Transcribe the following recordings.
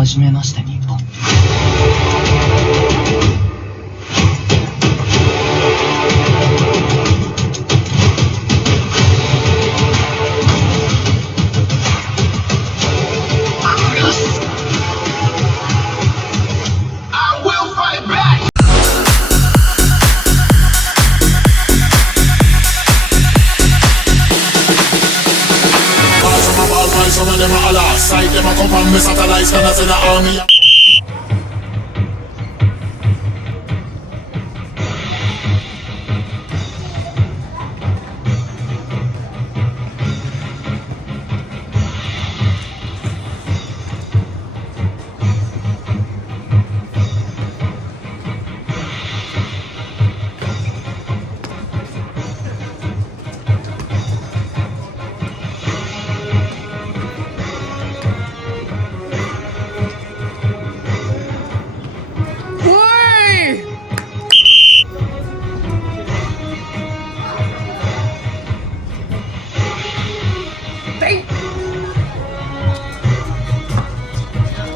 はじめまして日本。Some of them are lost sight, them a come from me satellites, and that's in the army.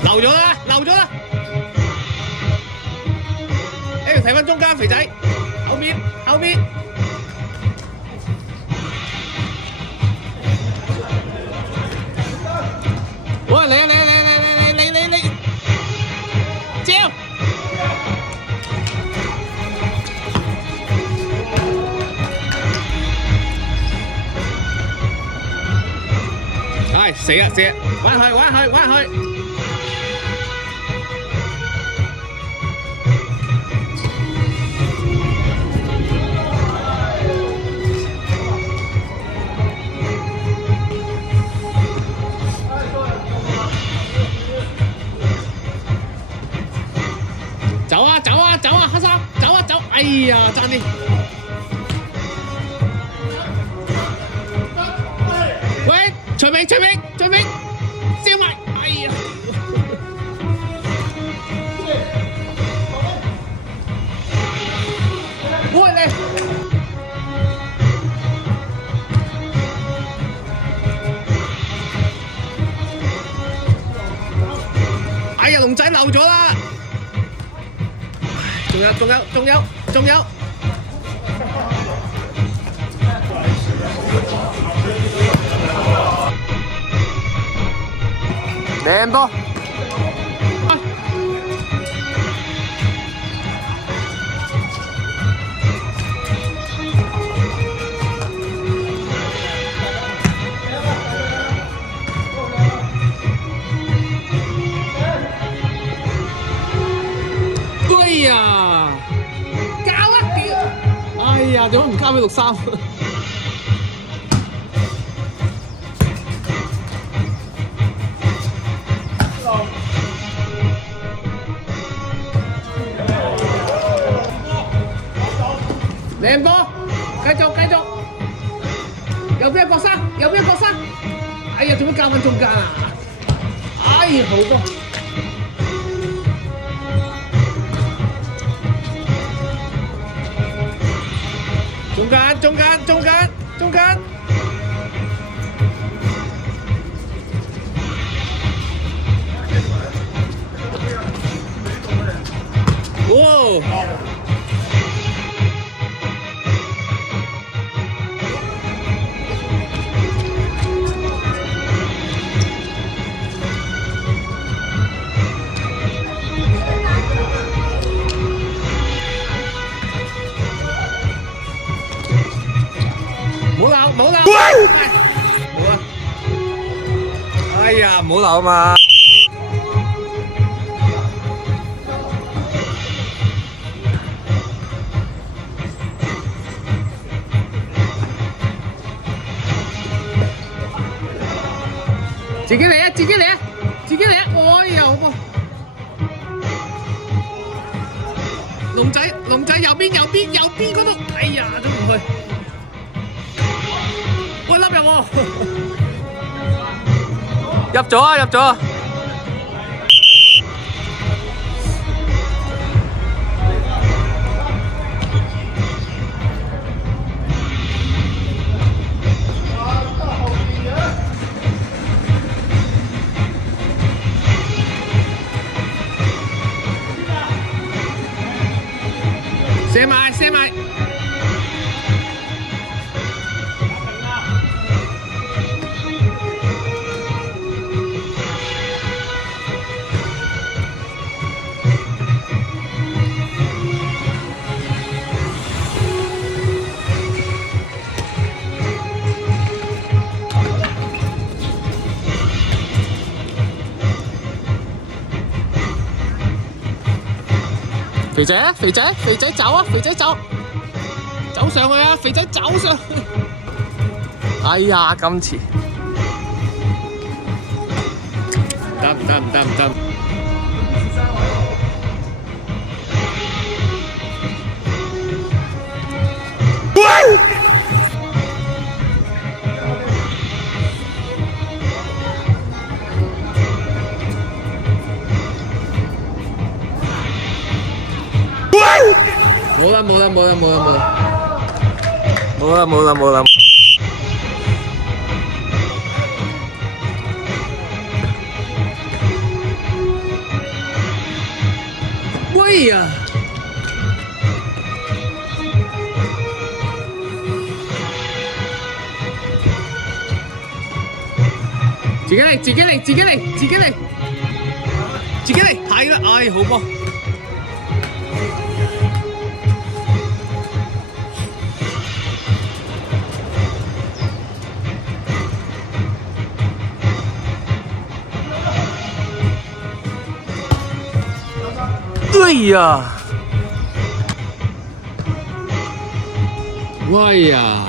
漏咗啦，漏咗啦！誒，睇翻中間肥仔，後面後面，喂，嚟啊嚟啊嚟嚟嚟嚟嚟嚟，招！係死啊死啊！玩佢玩佢玩佢！走啊走啊走啊，黑衫走啊走！哎呀，爭啲！喂，徐明徐明徐明，燒埋！哎呀！喂你！哎呀，龍仔漏咗啦！仲有仲有仲有仲有，靚波！哎呀！交啊屌！哎呀，點解唔交俾63？靚波，繼續繼續，右邊國生，右邊國生，哎呀，做乜交返中間啊？哎呀，好波！中間中間中間中間，哇！冇鬧冇鬧，冇啊！哎呀，唔好鬧啊嘛！自己嚟啊！自己嚟啊！自己嚟啊！哎呀，好波！龍仔龍仔右邊右邊右邊嗰度，哎呀，都唔去。喂，粒入喎！入咗啊！入咗啊！肥仔，肥仔，肥仔走啊！肥仔走，走上去啊！肥仔走上去。哎呀，今次唔得。冇啦。喂呀！自己嚟，係啦，唉，好波。哎呀！喂呀！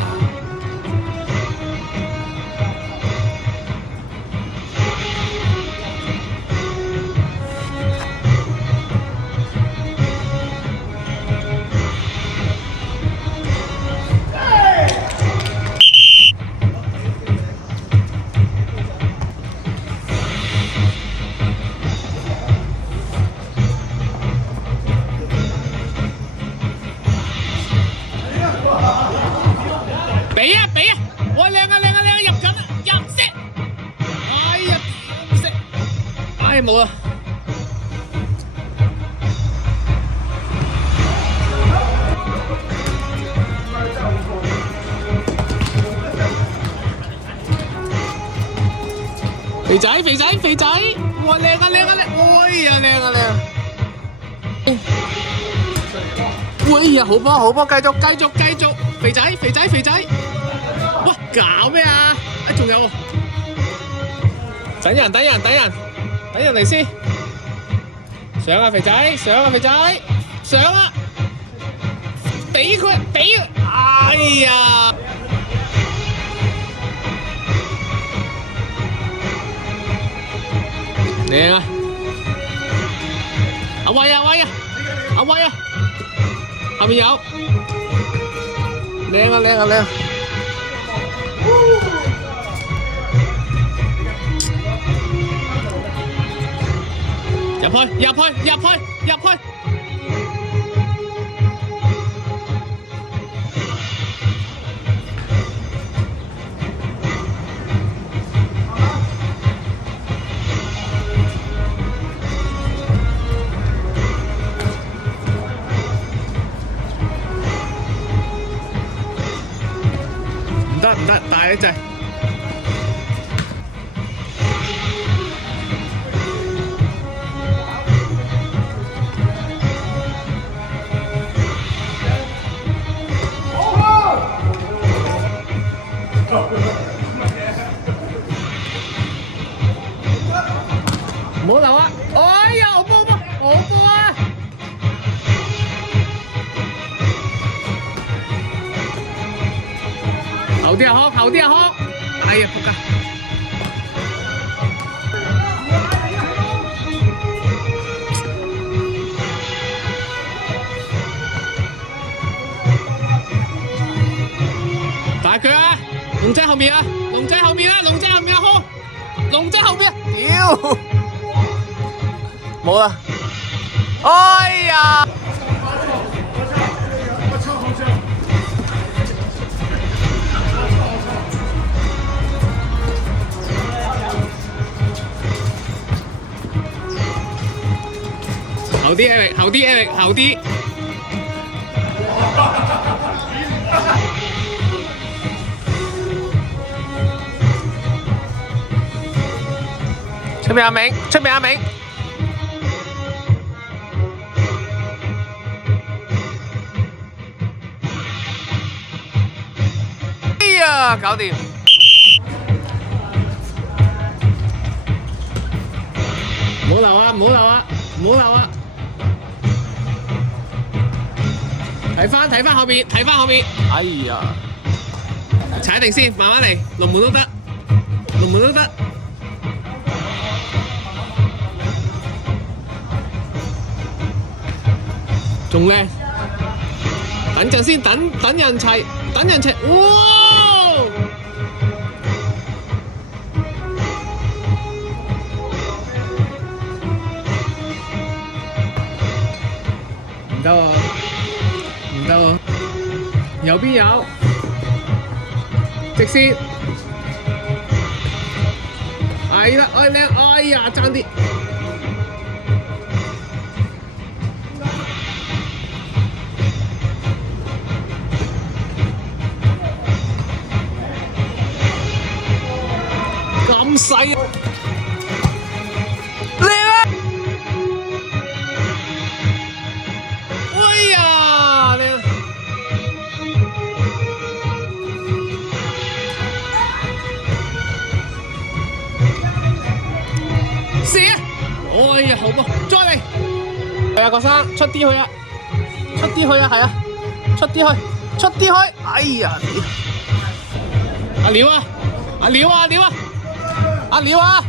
俾啊！喂，靚啊！入緊啊！入色！哎呀，入色！哎，冇啦！肥仔！哇，靚啊！哎呀，靚啊！喂呀，好波！繼續！肥仔！喂，搞咩啊？仲有，等人嚟先。上啊，肥仔！上啊！俾佢！哎呀！靚啊！阿威啊！後面有，靚啊！入去！唔得，大一隻。唔好流啊！哎呀，好波啊！後啲啊，康！哎呀，仆街！大腳啊！龍仔後面啊，康！龍仔後面，屌！冇啦！哎呀！後啲。出面阿明。哎呀，搞掂！唔好流啊！睇翻後面，睇翻後面。哎呀，踩定先，慢慢嚟，龍門都得，龍門都得。仲靚，等陣先，等人齊，等人齊。哇！唔得喎，唔得喎，右邊有，直線，係啦，哎靚，哎呀，爭啲。咁細啊！靚啊！哎呀，靚！射啊！哎呀，好噃，再嚟！係啊，郭生，出啲去啊！出啲去啊，係啊！出啲去，出啲去！哎呀！阿廖啊！阿廖啊！廖啊！阿廖啊！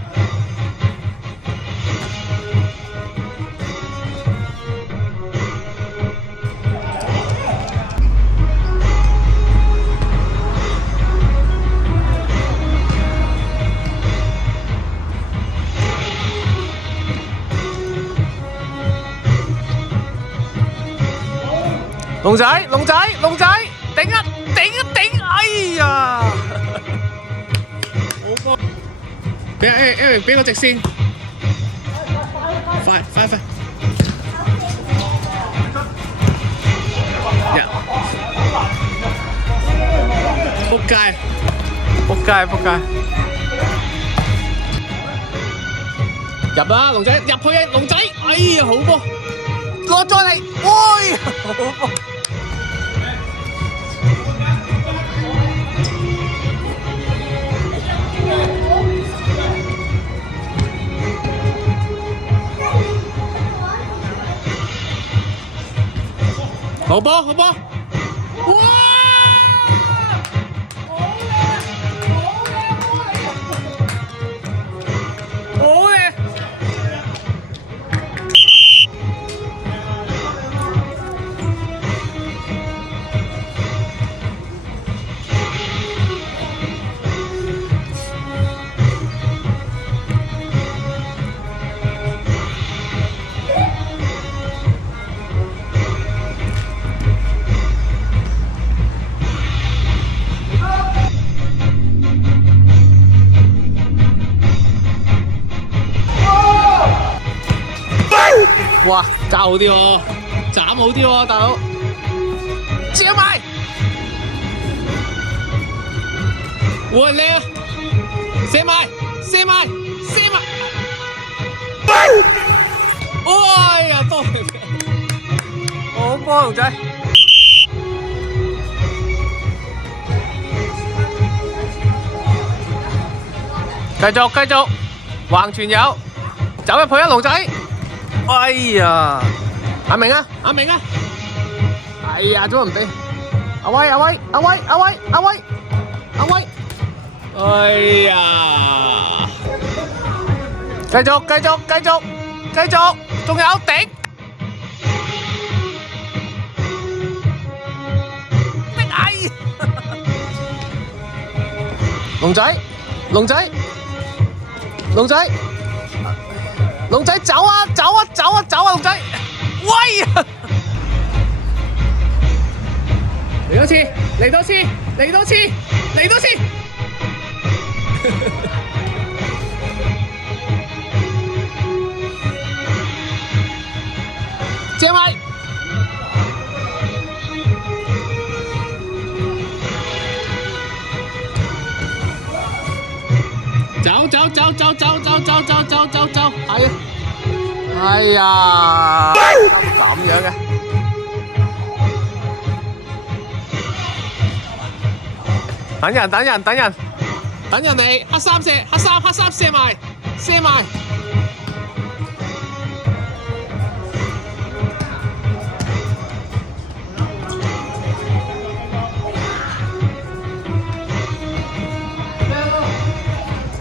龍仔，龍仔，龍仔，頂啊！頂啊！頂！哎呀！好波！俾個直線，快！仆街！入啦，龍仔，入去啊，龍仔！哎呀，好波！我再嚟，哎呀，好波！好波，好波！哇！好嘢！哇，揸好啲喎，斬好啲喎，大佬，射埋，哇靚啊，射埋，哎呀，多謝，好波龍仔，繼續，橫傳有，走入去啊龍仔。哎呀，阿明啊，哎呀，做乜唔俾？阿威，哎呀，繼續，仲有頂，哎，龍仔走啊！龍仔，喂！嚟多次！借埋！走，係啊！哎呀，咁樣嘅，等人嚟，黑衫射埋，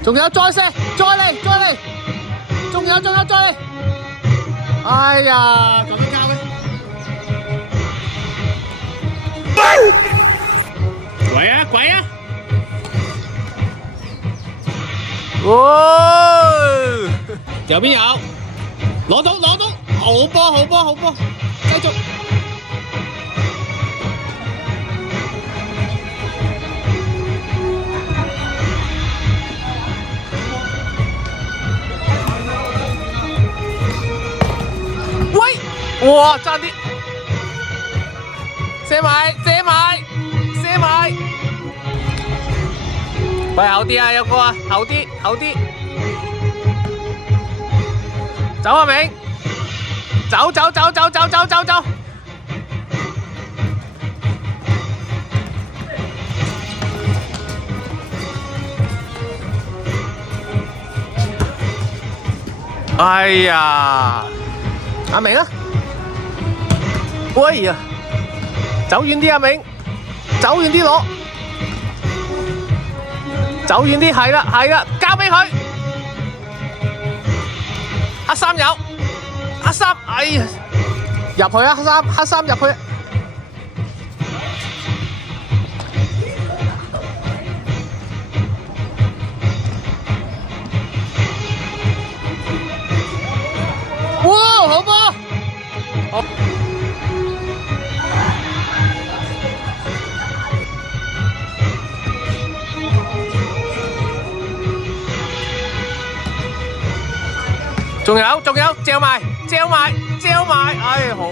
仲有再射，再嚟，再嚟，仲有，再嚟。哎呀，咁樣交嘅。鬼啊，鬼啊！哇！右邊有，攞到，好波，好波，好波，繼續。喂！哇，爭啲，射埋，射埋，射埋。喂，後啲啊，有個啊，後啲，後啲。走啊，明！走走走走走走走走！哎呀，阿明啊！喂呀，走遠啲，阿明，走遠啲攞，走遠啲，係啦係啦，交俾佢。黑衫有，黑衫，哎呀，入去啊，黑衫，黑衫入去。哇，好波！好。仲有，仲有，嚼埋，嚼埋，嚼埋，哎，好